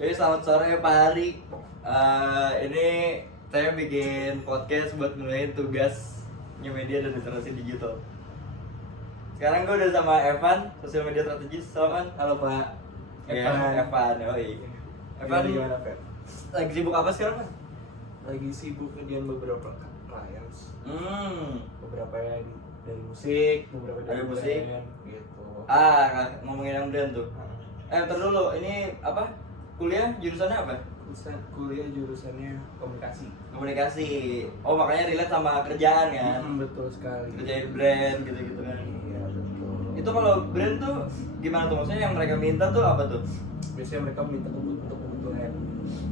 Jadi selamat sore Pak Hari. Ini saya bikin podcast buat menulis tugas new media dan literasi digital. Sekarang gue udah sama Evan, sosial media strategis. Selamat. Halo Pak. Evan. Oh iya. Evan Gimana Pak? lagi sibuk apa sekarang, Pak? Lagi sibuk ngerjain beberapa clients. Beberapa yang dari musik, beberapa dari Dari musik. brand, gitu. Ngomongin yang brand tuh. Ntar dulu, ini apa? Kuliah jurusannya apa? Kuliah jurusannya komunikasi. Komunikasi. Oh, makanya relate sama kerjaan kan? Betul sekali. Kerjain brand gitu-gitu kan. Iya betul. Itu kalau brand tuh gimana tuh? Maksudnya yang mereka minta tuh apa tuh? Biasanya mereka minta untuk kebutuhan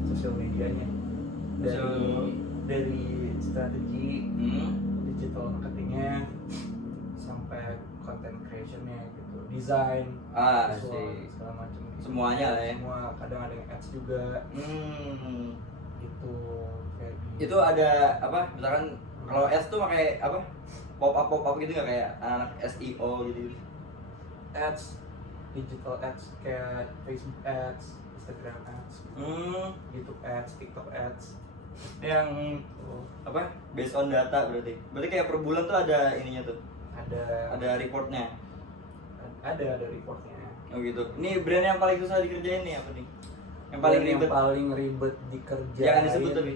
sosial medianya. Sosial- Dari strategi Hmm. digital marketingnya sampai content creationnya gitu, desain, visual, Sih. segala macam gitu. Semuanya lah ya. Semua, kadang ada yang ads juga gitu. Kayak Itu ada apa? Misalkan kalau S tuh pakai apa? Pop up gitu nggak kayak anak SEO gitu. ads, digital ads kayak Facebook ads, Instagram ads, YouTube ads, TikTok ads. Yang apa? Based on data berarti. Berarti kayak per bulan tuh ada ininya tuh. Ada Ada reportnya. ada reportnya. Oh gitu. Ini brand yang paling susah dikerjain nih apa nih? Yang paling Dan ribet. Yang paling ribet dikerjain. Jangan disebut tapi.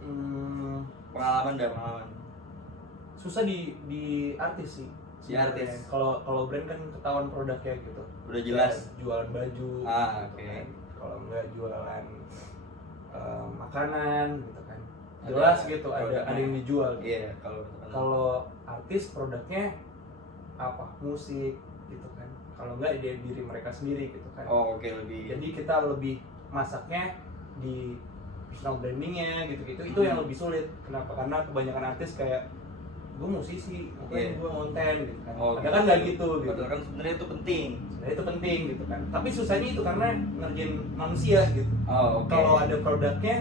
Hmm, Pengalaman dah pengalaman. susah di artis sih. Di artis. Kalau brand kan ketahuan produknya gitu. Udah jelas. Kayak jualan baju. Oke. kan. Kalau enggak jualan makanan gitu kan. Ada Jelas gitu, produknya. ada yang dijual. Iya, Kalau artis produknya apa? Musik gitu kan. Kalau enggak dia diri mereka sendiri gitu kan. Oh, oke, lebih. Jadi kita lebih masaknya di personal brandingnya gitu-gitu. Itu yang lebih sulit. Kenapa? Karena kebanyakan artis kayak gue musisi, Iya. gue konten gitu kan. Oh, Padahal kan nggak gitu. Padahal kan sebenarnya itu penting. Sebenarnya itu penting gitu kan. Tapi susahnya itu karena ngerjain manusia gitu. Oh, oke. Kalau ada produknya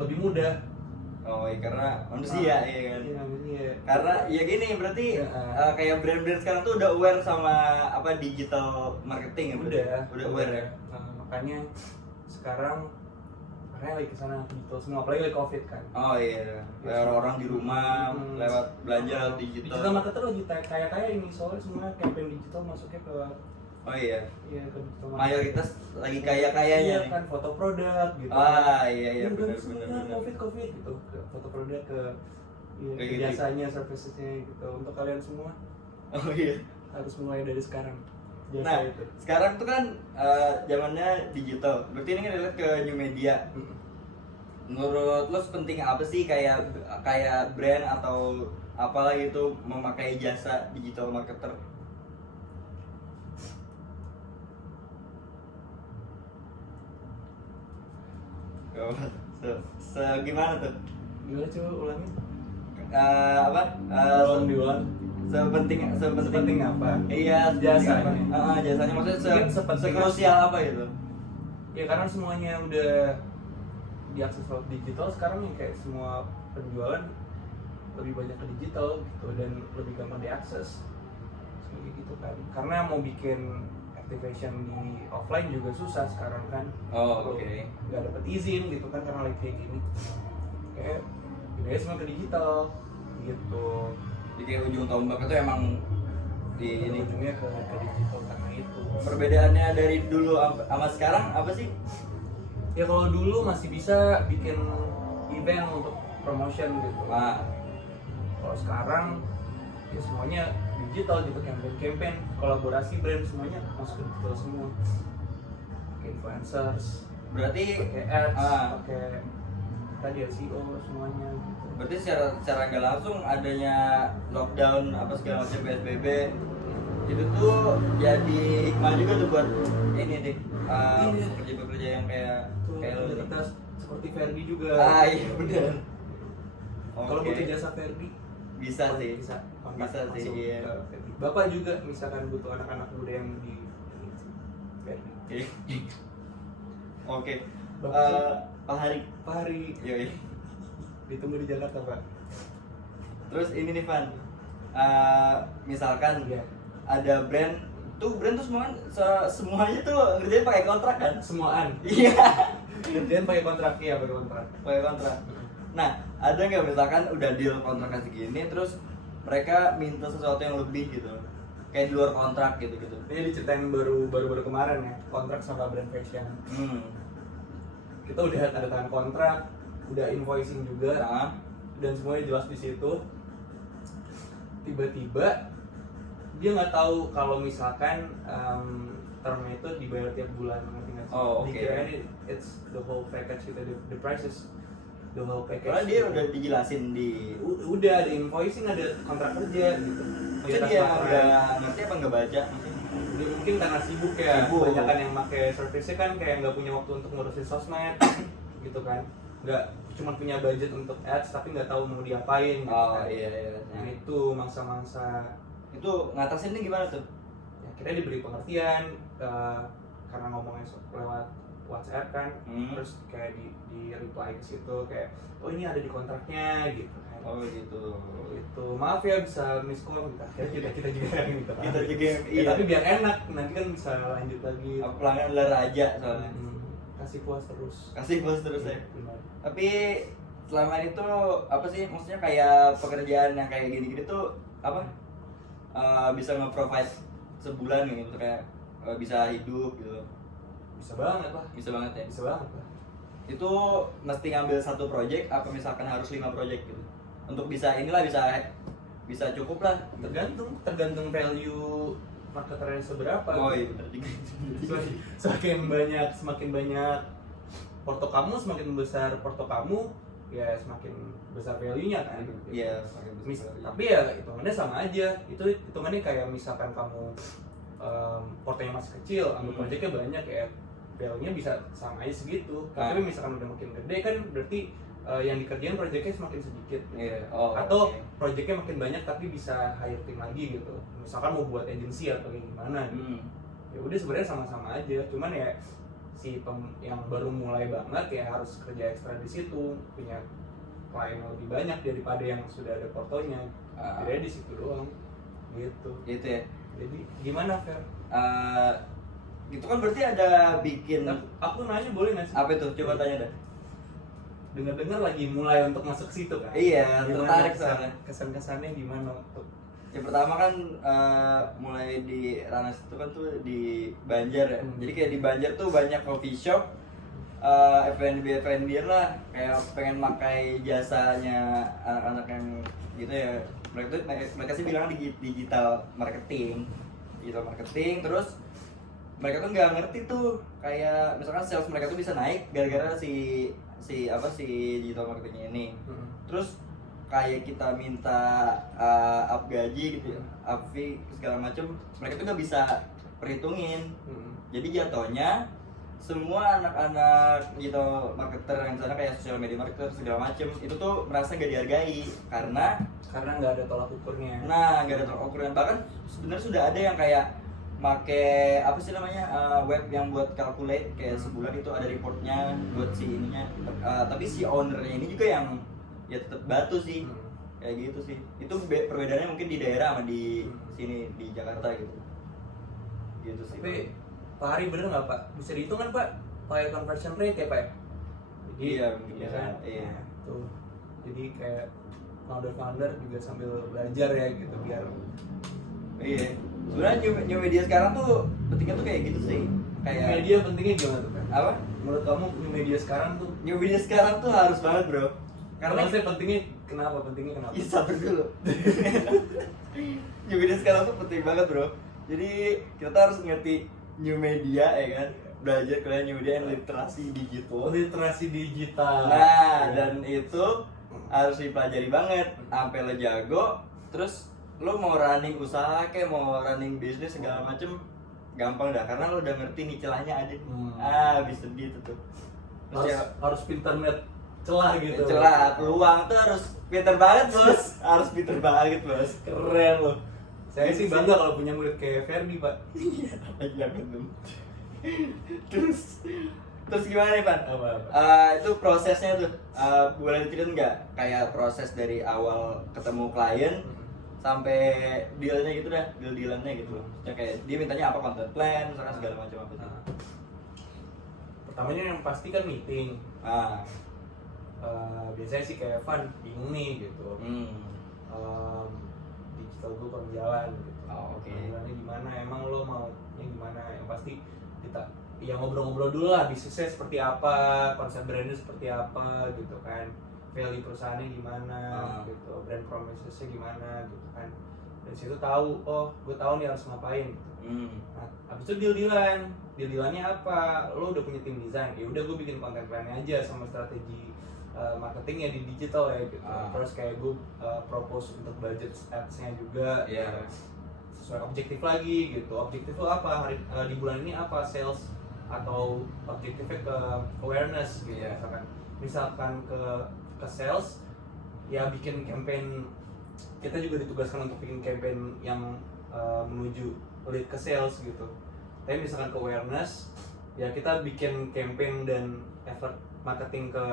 lebih mudah. Oh, iya, karena manusia ya kan. Iya, manusia. Karena ya gini berarti Ya. kayak brand-brand sekarang tuh udah aware sama apa digital marketing ya. Berarti? Udah aware ya. Nah, makanya sekarang lagi kesana digital semua, apalagi lagi COVID kan. Oh iya, orang di rumah lewat belanja lewat Digital digital. marketer lagi kayak ini soalnya semua campaign digital masuknya ke Oh iya, ke digital marketing. mayoritas lagi kaya-kayanya Iya nih. kan, foto produk gitu. Iya Udah benar semuanya benar. COVID gitu, ke foto produk ke Kayak ke gitu. jasanya, servicesnya gitu. Untuk kalian semua Oh iya. harus mulai dari sekarang. Jasa Nah, itu. sekarang tuh kan zamannya digital. Berarti ini kan relate ke new media. Menurut lo penting apa sih kayak brand atau apalah gitu memakai jasa digital marketer? Gimana tuh? Gimana coba ulangin? Apa? Diulang. Sepenting apa? Iya, Jasanya. jasanya maksudnya Mungkin sepenting sekrusial apa gitu? Ya karena semuanya udah diakses lewat digital sekarang yang kayak semua penjualan lebih banyak ke digital gitu dan lebih gampang diakses kayak gitu kan. Karena mau bikin activation di offline juga susah sekarang kan. Oh, oke. Nggak dapat izin gitu kan karena lagi kayak gini. Kayak ini semua ke digital gitu. Jadi kayak ujung tombak itu emang di ini. Ujungnya ke digital karena itu. Perbedaannya dari dulu sama sekarang apa sih? Ya kalau dulu masih bisa bikin event untuk promotion gitu. Kalau sekarang ya semuanya digital gitu, campaign kolaborasi brand semuanya masuk ke digital semua. Pakai influencers, Berarti pakai ads, Ah. pakai tadi SEO semuanya gitu. berarti secara nggak langsung adanya lockdown apa segala macam PSBB itu tuh jadi hikmah juga tuh buat ini deh pekerja-pekerja yang kayak lo. Kita seperti Ferdi juga. Iya benar. Kalau Oke. butuh jasa Ferdi Bisa sih. bisa Bisa sih, masuk iya. ke Ferdi. Bapak juga misalkan butuh anak-anak muda yang di Ferdi. Oke. Bapak Pak Hari. Pak Hari Yoi. ditunggu di Jakarta Pak. Terus ini nih Van, misalkan Iya. ada brand Tuh brand tuh semuanya tuh ngerjain pakai kontrak kan? Semuaan. Iya. Kerjaan pakai kontrak, iya pakai kontrak. Pakai kontrak. Nah, ada nggak misalkan udah deal kontraknya segini, terus mereka minta sesuatu yang lebih gitu, kayak di luar kontrak gitu. Ini diceritain baru kemarin ya, kontrak sama brand fashion. Kita udah tanda tangan kontrak, udah invoicing juga, Nah, dan semuanya jelas di situ. Tiba-tiba dia nggak tahu kalau misalkan termnya itu dibayar tiap bulan, ngerti nggak sih? Oh, oke. Dikirain it's the whole package gitu, the prices, the whole package. karena dia udah dijelasin di, Udah ada invoicing, ada kontrak kerja gitu. Di maksudnya atas dia materai. nggak ngerti apa nggak baca? Dia mungkin karena sibuk ya, Sibuk. kebanyakan yang pakai service kan kayak nggak punya waktu untuk ngurusin sosmed gitu kan, nggak cuma punya budget untuk ads tapi nggak tahu mau diapain gitu Oh kan. iya. Nah itu mangsa-mangsa Itu ngatasinnya gimana tuh? ya, kita diberi pengertian karena ngomongnya lewat WhatsApp kan, terus kayak di reply ke situ kayak oh ini ada di kontraknya gitu kan. Oh gitu. Itu maaf ya bisa miss call gitu. Akhirnya kita juga yang minta maaf. Kita juga Ya, tapi biar enak nanti kan bisa lanjut lagi. pelanggan adalah raja soalnya. Kasih puas terus. Kasih bos terus ya. Benar. Tapi selama itu apa sih, maksudnya kayak pekerjaan yang kayak gini-gini tuh apa? Bisa nge-provide sebulan gitu kayak bisa hidup gitu. Bisa banget lah. Bisa banget ya. Bisa banget lah. Itu mesti ngambil satu project apa misalkan harus 5 project gitu. Untuk bisa bisa cukup lah. Tergantung value marketernya seberapa. Oh iya benar juga. Semakin banyak porto kamu, semakin besar porto kamu, ya semakin besar value-nya kan. Iya, semakin besar. Tapi ya hitungannya sama aja. Itu hitungannya kayak misalkan kamu portonya masih kecil, ambil projectnya banyak ya, value-nya bisa sama aja segitu. Tapi misalkan udah makin gede kan berarti yang dikerjain projectnya semakin sedikit. Iya. Oh, Atau oke. projectnya makin banyak tapi bisa hire tim lagi gitu. Misalkan mau buat agency atau kayak gimana gitu. Ya udah sebenarnya sama-sama aja. Cuman ya yang baru mulai banget ya harus kerja ekstra di situ, punya klien yang lebih banyak daripada yang sudah ada portonya. Jadi di situ doang. Gitu. Gitu ya. Jadi gimana Fer? Itu kan berarti ada bikin Aku nanya boleh nggak sih? apa itu? Coba tanya dah. Dengar-dengar lagi mulai untuk masuk situ kan? Iya, Gimana tertarik soalnya. kesan-kesannya gimana untuk Yang pertama kan mulai di Ranas itu kan tuh di Banjar ya. Jadi kayak di Banjar tuh banyak coffee shop, F&B lah, kayak pengen pakai jasanya anak-anak yang gitu ya. Mereka sih bilang digital marketing, terus mereka tuh nggak ngerti tuh kayak misalkan sales mereka tuh bisa naik gara-gara si digital marketingnya ini. Terus kayak kita minta up gaji gitu ya, up fee segala macem, mereka tuh nggak bisa perhitungin. Jadi jatuhnya semua anak-anak digital marketer yang sana kayak social media marketer segala macem itu tuh merasa gak dihargai karena nggak ada tolak ukurnya. nggak ada tolak ukurnya. Bahkan sebenarnya sudah ada yang kayak make apa sih namanya web yang buat calculate kayak sebulan itu ada reportnya buat si ininya. Tapi si ownernya ini juga yang ya tetap batu sih, kayak gitu sih. Itu perbedaannya mungkin di daerah sama di sini di Jakarta gitu sih. Tapi Pak Hari bener nggak Pak? Bisa dihitung kan Pak? Pakai conversion rate ya Pak? Jadi, Iya, mungkin ya bisa. kan? Iya. Nah, tuh. Jadi kayak founder juga sambil belajar ya gitu biar Iya. Sebenarnya new media sekarang tuh pentingnya tuh kayak gitu sih. Kayak media pentingnya gimana tuh Pak? apa? Menurut kamu new media sekarang tuh? New media sekarang tuh harus banget, Bro. Karena saya pentingnya kenapa? Ih, sabar dulu. New media sekarang tuh penting banget, Bro. Jadi kita harus ngerti new media ya kan, belajar kalian new media and literasi digital. Literasi digital. Nah, Ya. dan itu harus dipelajari banget sampai lo jago. Terus lo mau running usaha kayak mau running bisnis segala macem gampang dah karena lo udah ngerti nih celahnya ada. Bisa gitu tuh. Terus Harus pintar net celah gitu. celah peluang tuh harus pinter banget, Bos. Harus pinter banget, Bos. Keren loh. Saya sih bangga kalau punya murid kayak Ferdi Pak. Iya betul. Terus gimana nih Pan? Apa? Itu prosesnya tuh boleh diceritain nggak? Kayak proses dari awal ketemu klien sampai dealnya gitu dah, deal-dealannya gitu loh. Maksudnya kayak dia mintanya apa, content plan misalkan segala macam apa sih. Pertamanya yang pasti kan meeting. Ah. Biasanya sih kayak Van bingung nih gitu. Digital gue kurang jalan gitu. Oh, oke. Jalannya gimana? Emang lo maunya gimana? Yang pasti kita ya ngobrol-ngobrol dulu lah, bisnisnya seperti apa, konsep brandnya seperti apa gitu kan, value perusahaannya gimana gitu, brand promises-nya gimana gitu kan. Dari situ tahu, oh gue tahu nih harus ngapain gitu. Nah, abis itu deal-dealannya apa? Lo udah punya tim desain, ya udah gue bikin konten plan-nya aja sama strategi marketingnya di digital ya gitu. Terus kayak gue propose untuk budget ads-nya juga, sesuai objektif lagi gitu. Objektif lo apa di bulan ini, apa sales atau objektifnya ke awareness gitu. Misalkan ke sales ya bikin campaign, kita juga ditugaskan untuk bikin campaign yang menuju lead ke sales gitu. Tapi misalkan ke awareness ya kita bikin campaign dan effort marketing ke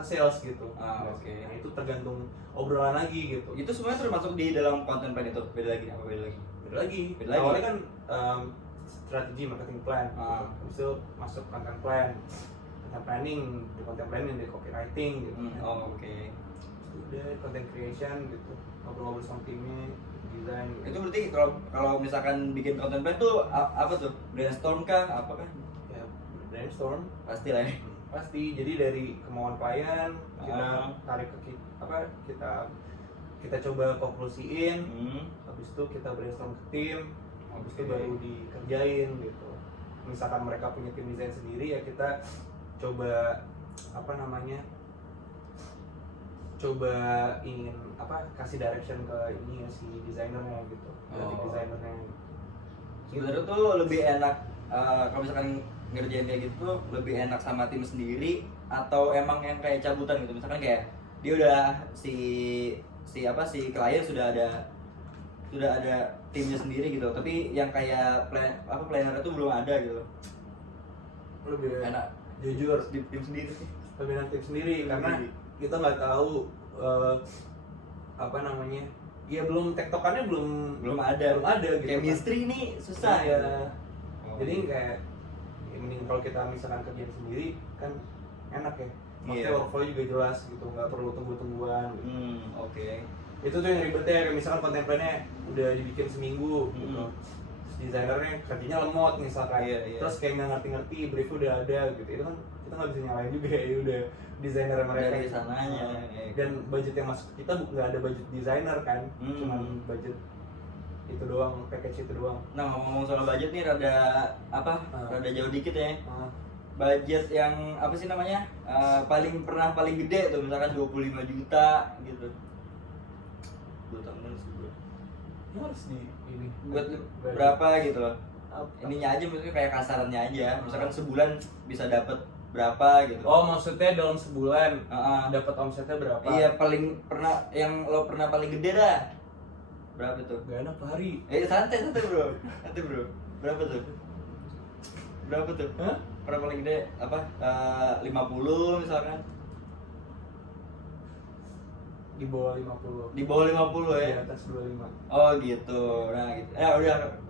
sales gitu. Oke. Nah itu tergantung obrolan lagi gitu. Itu semuanya termasuk di dalam content plan itu. Beda lagi apa beda lagi? Beda lagi. Awalnya kan strategi marketing plan. Habis itu masuk content plan. Content planning, di content planning, di copywriting gitu. Oke. Udah content creation gitu. Ngobrol-ngobrol sama timnya, desain. Itu berarti kalau misalkan bikin content plan tuh apa tuh? Brainstorm kah? Apa kah? Ya, brainstorm Pasti lah ya. pasti. Jadi dari kemauan klien kita tarik ke kita coba konklusiin, habis itu kita brainstorm ke tim, habis itu baru dikerjain gitu. Misalkan mereka punya tim desain sendiri ya kita coba coba ingin kasih direction ke ini ya, si desainernya gitu, graphic desainernya. Sebenarnya tuh lebih enak kalau misalkan ngerjain kayak gitu tuh lebih enak sama tim sendiri atau emang yang kayak cabutan gitu, misalkan kayak dia udah si klien sudah ada timnya sendiri gitu, tapi yang kayak planner itu belum ada gitu. Lebih enak jujur di tim sendiri sih, lebih enak tim sendiri karena kita nggak tahu ya belum tektokannya belum ada gitu. Chemistry nih susah ya. Jadi kayak ya mending kalau kita misalkan kerjain sendiri kan enak ya. Maksudnya workflow juga jelas gitu, nggak perlu tunggu-tungguan gitu. Oke. Itu tuh yang ribetnya, kayak misalkan content plan-nya udah dibikin seminggu gitu. Terus desainernya kerjanya lemot misalkan. Terus kayak nggak ngerti-ngerti, brief udah ada gitu. Itu kan kita nggak bisa nyalain juga ya, udah desainer mereka dari sananya. Dan budget yang masuk ke kita nggak ada budget desainer kan, cuma budget itu doang, package itu doang. Nah, ngomong soal budget nih rada jauh dikit ya. Budget yang apa sih namanya? Paling gede tuh misalkan 25 juta gitu. Buat temen sih bro. Harus di ini. Buat berapa gitu loh. Ininya aja maksudnya kayak kasarannya aja. Misalkan sebulan bisa dapat berapa gitu. Oh, maksudnya dalam sebulan dapat omsetnya berapa? Iya, yang lo pernah paling gede dah. Berapa tuh? Gak enak hari. Santai bro. Berapa tuh? Hah? Pernah paling gede apa? 50 misalkan. Di bawah 50. Di bawah 50 ya? Di atas 25. Oh gitu. Nah gitu.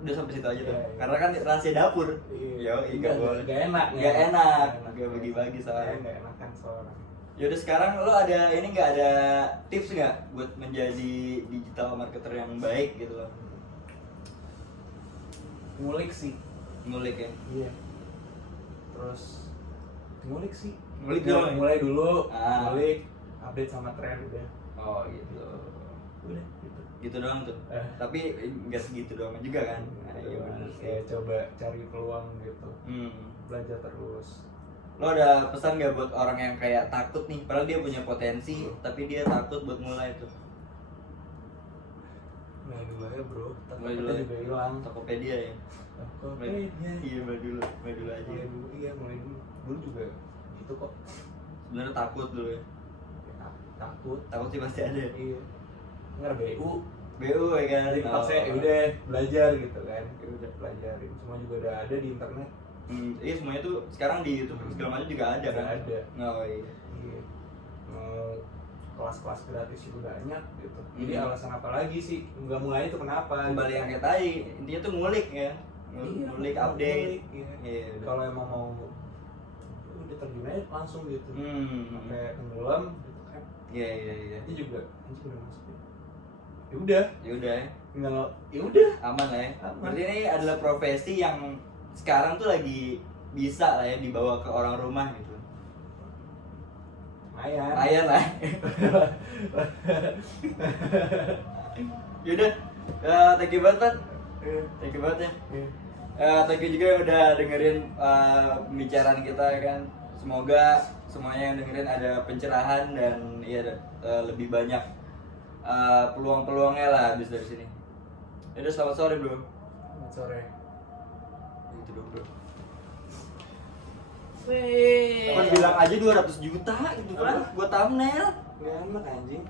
Udah sampai situ aja tuh. Karena kan rahasia dapur. Iya. Enggak boleh. Gak enak. Gak bagi-bagi soalnya. Gak enak kan seorang. Yaudah sekarang lo ada tips nggak buat menjadi digital marketer yang baik gitu loh? Ngulik sih. Ngulik ya? Iya. Terus ngulik sih. Ngulik dong. Mulai dulu. Ngulik, update sama tren udah. Oh gitu. Udah gitu. Gitu doang tuh. Tapi nggak segitu doang juga kan? Iya benar sih. Kayak coba cari peluang gitu. Belajar terus. Lo ada pesan nggak buat orang yang kayak takut nih, padahal dia punya potensi, tapi dia takut buat mulai tuh? Mulai dulu ya bro, Mulai dulu juga hilang. Tokopedia ya? Tokopedia. Iya mulai dulu aja. Mulai dulu juga gitu kok. Sebenarnya takut dulu ya? Takut sih pasti ada. Iya. Nggak BU ya kan? Jadi dipaksa udah belajar gitu kan, udah pelajarin, semua juga udah ada di internet. Iya semuanya tuh sekarang di YouTube segala macam juga ada kan? Ada. Oh iya. kelas-kelas gratis juga banyak gitu. Jadi alasan apa lagi sih nggak mulai itu kenapa? Kembali yang kayak tadi, intinya tuh ngulik ya. Ngulik update. Iya. Iya, udah. Kalau emang mau udah terjun aja langsung gitu. Sampai tenggelam gitu kan. Iya. Itu juga anjing udah masuk. Ya udah, Ya udah ya. tinggal ya udah. Aman lah ya. Aman. Berarti ini adalah profesi yang sekarang tuh lagi bisa lah ya dibawa ke orang rumah gitu. Lumayan. Lumayan lah. Yaudah, thank you banget Pat. Thank you banget ya. Thank you juga yang udah dengerin pembicaraan kita kan. Semoga semuanya yang dengerin ada pencerahan dan ya lebih banyak peluang-peluangnya lah habis dari sini. Yaudah, selamat sore bro. Selamat sore. Gitu dong bro. Wih. Kan bilang aja 200 juta gitu kan, buat thumbnail. Gak enak anjing.